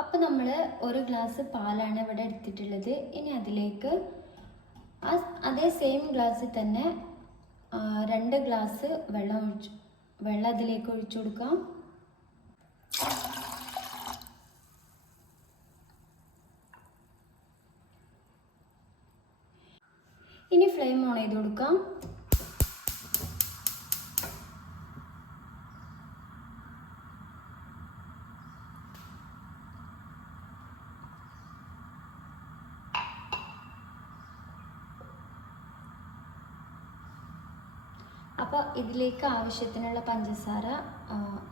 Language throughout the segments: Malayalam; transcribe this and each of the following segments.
അപ്പോൾ നമ്മൾ ഒരു ഗ്ലാസ് പാലാണ് ഇവിടെ എടുത്തിട്ടുള്ളത്. ഇനി അതിലേക്ക് ആ അതേ സെയിം ഗ്ലാസ്സിൽ തന്നെ രണ്ട് ഗ്ലാസ് വെള്ളം ഒഴിച്ചു വെള്ളം അതിലേക്ക് ഒഴിച്ചു കൊടുക്കാം. ഇനി ഫ്ലെയിം ഓൺ ചെയ്ത് കൊടുക്കാം. അപ്പോൾ ഇതിലേക്ക് ആവശ്യത്തിനുള്ള പഞ്ചസാര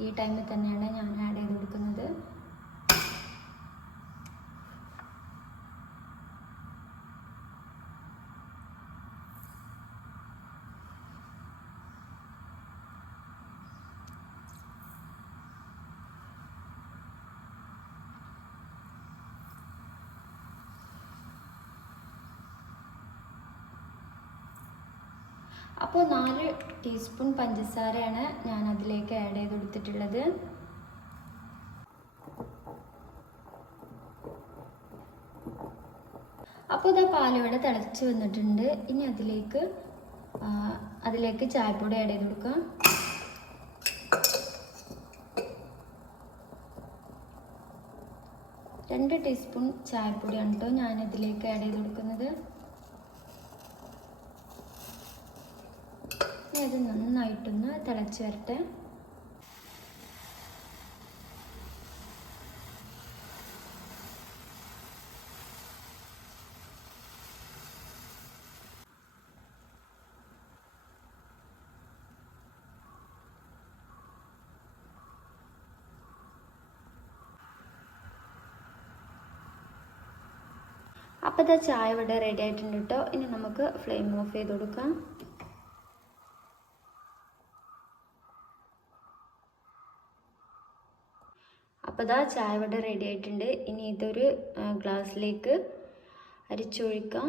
ഈ ടൈമിൽ തന്നെയാണ് ഞാൻ ആഡ് ചെയ്ത് കൊടുക്കുന്നത്. അപ്പോൾ നാല് ടീസ്പൂൺ പഞ്ചസാരയാണ് ഞാൻ അതിലേക്ക് ആഡ് ചെയ്ത് കൊടുത്തിട്ടുള്ളത്. അപ്പോൾ ഇതാ പാലിവിടെ തിളച്ച് വന്നിട്ടുണ്ട്. ഇനി അതിലേക്ക് അതിലേക്ക് ചായപ്പൊടി ആഡ് ചെയ്ത് കൊടുക്കാം. രണ്ട് ടീസ്പൂൺ ചായപ്പൊടിയാണ് കേട്ടോ ഞാനിതിലേക്ക് ആഡ് ചെയ്ത് കൊടുക്കുന്നത്. ഇനി അത് നന്നായിട്ടൊന്ന് തിളച്ച് വരട്ടെ. അപ്പോൾ ഇതാ ചായ ഇവിടെ റെഡി ആയിട്ടുണ്ട് കേട്ടോ ഇനി നമുക്ക് ഫ്ലെയിം ഓഫ് ചെയ്ത് കൊടുക്കാം. അപ്പോൾ ഇതാ ചായ ഇവിടെ റെഡി ആയിട്ടുണ്ട്. ഇനി ഇതൊരു ഗ്ലാസ്സിലേക്ക് അരിച്ചൊഴിക്കാം.